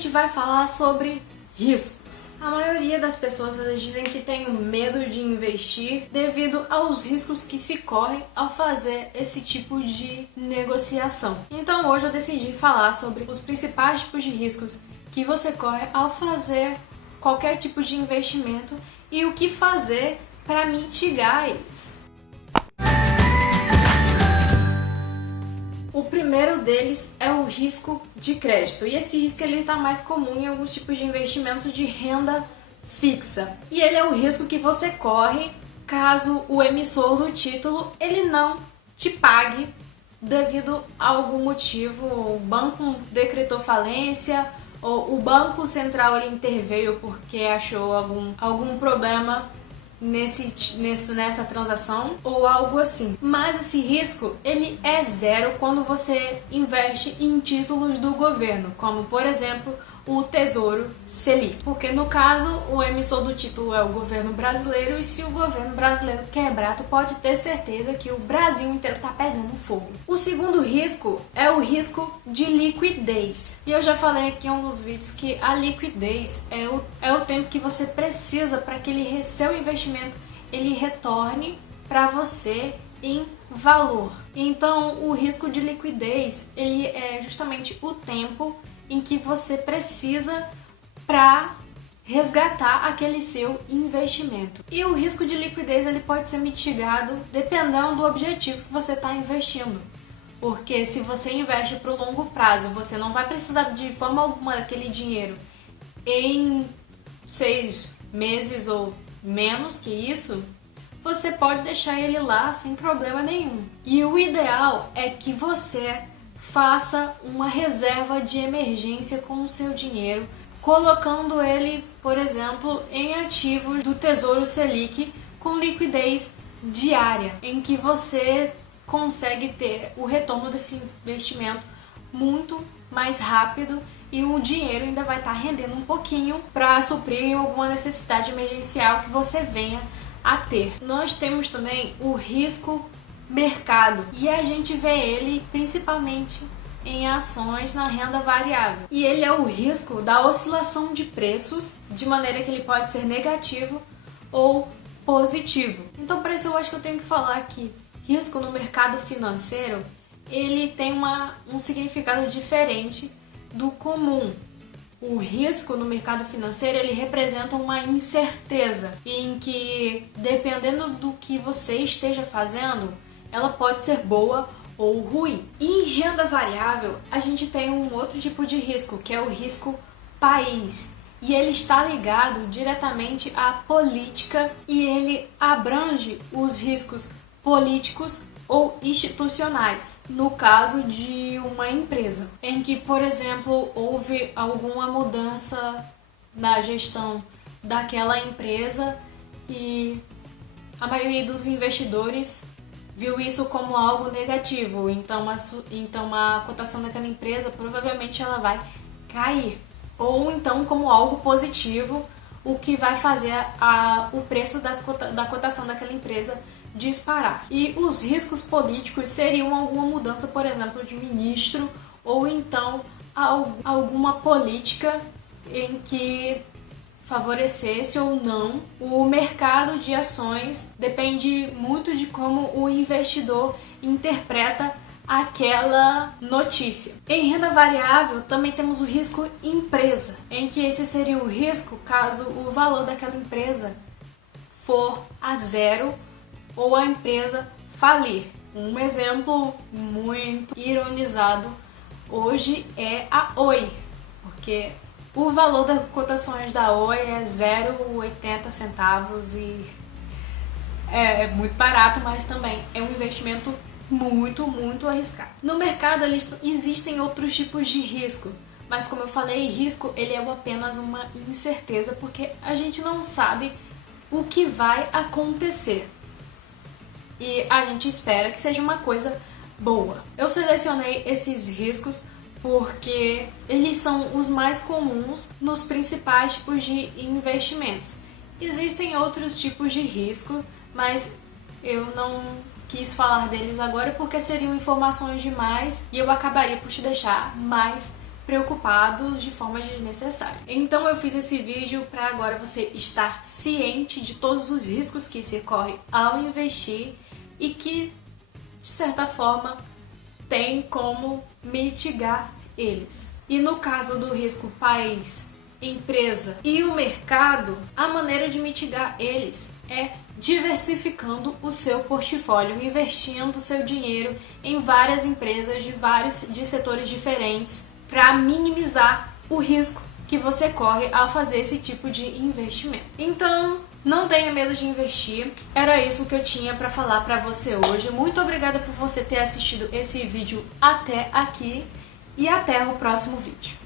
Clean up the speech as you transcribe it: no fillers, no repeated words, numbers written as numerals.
gente vai falar sobre riscos. A maioria das pessoas dizem que tem medo de investir devido aos riscos que se correm ao fazer esse tipo de negociação. Então hoje eu decidi falar sobre os principais tipos de riscos que você corre ao fazer qualquer tipo de investimento e o que fazer para mitigar eles. O primeiro deles é o risco de crédito, e esse risco ele está mais comum em alguns tipos de investimento de renda fixa. E ele é o risco que você corre caso o emissor do título ele não te pague devido a algum motivo, o banco decretou falência ou o Banco Central ele interveio porque achou algum problema nessa transação ou algo assim. Mas esse risco ele é zero quando você investe em títulos do governo, como por exemplo o Tesouro Selic, porque no caso o emissor do título é o governo brasileiro e se o governo brasileiro quebrar, tu pode ter certeza que o Brasil inteiro tá pegando fogo. O segundo risco é o risco de liquidez, e eu já falei aqui em um dos vídeos que a liquidez é o tempo que você precisa para que seu investimento ele retorne para você em valor. Então o risco de liquidez ele é justamente o tempo em que você precisa para resgatar aquele seu investimento. E o risco de liquidez ele pode ser mitigado dependendo do objetivo que você está investindo. Porque se você investe para o longo prazo, você não vai precisar de forma alguma daquele dinheiro em 6 meses ou menos que isso, você pode deixar ele lá sem problema nenhum. E o ideal é que você faça uma reserva de emergência com o seu dinheiro, colocando ele, por exemplo, em ativos do Tesouro Selic com liquidez diária, em que você consegue ter o retorno desse investimento muito mais rápido e o dinheiro ainda vai estar rendendo um pouquinho para suprir alguma necessidade emergencial que você venha a ter. Nós temos também o risco mercado, e a gente vê ele principalmente em ações na renda variável. E ele é o risco da oscilação de preços, de maneira que ele pode ser negativo ou positivo. Então, para isso eu acho que eu tenho que falar que risco no mercado financeiro, ele tem um significado diferente do comum. O risco no mercado financeiro ele representa uma incerteza em que, dependendo do que você esteja fazendo, ela pode ser boa ou ruim. E em renda variável, a gente tem um outro tipo de risco, que é o risco país. E ele está ligado diretamente à política e ele abrange os riscos políticos ou institucionais, no caso de uma empresa, em que, por exemplo, houve alguma mudança na gestão daquela empresa e a maioria dos investidores viu isso como algo negativo, então a cotação daquela empresa provavelmente ela vai cair, ou então como algo positivo, o que vai fazer o preço da cotação daquela empresa disparar. E os riscos políticos seriam alguma mudança, por exemplo, de ministro, ou então alguma política em que favorecesse ou não o mercado de ações. Depende muito de como o investidor interpreta aquela notícia. Em renda variável também temos o risco empresa, em que esse seria o risco caso o valor daquela empresa for a zero ou a empresa falir. Um exemplo muito ironizado hoje é a Oi, porque o valor das cotações da Oi é 0,80 centavos e é muito barato, mas também é um investimento muito arriscado. No mercado existem outros tipos de risco, mas como eu falei, risco ele é apenas uma incerteza, porque a gente não sabe o que vai acontecer. E a gente espera que seja uma coisa boa. Eu selecionei esses riscos porque eles são os mais comuns nos principais tipos de investimentos. Existem outros tipos de risco, mas eu não quis falar deles agora porque seriam informações demais e eu acabaria por te deixar mais preocupado de forma desnecessária. Então eu fiz esse vídeo para agora você estar ciente de todos os riscos que se corre ao investir e que, de certa forma, tem como mitigar eles. E no caso do risco país, empresa e o mercado, a maneira de mitigar eles é diversificando o seu portfólio, investindo seu dinheiro em várias empresas de setores diferentes para minimizar o risco que você corre ao fazer esse tipo de investimento. Então, não tenha medo de investir. Era isso que eu tinha para falar para você hoje. Muito obrigada por você ter assistido esse vídeo até aqui e até o próximo vídeo.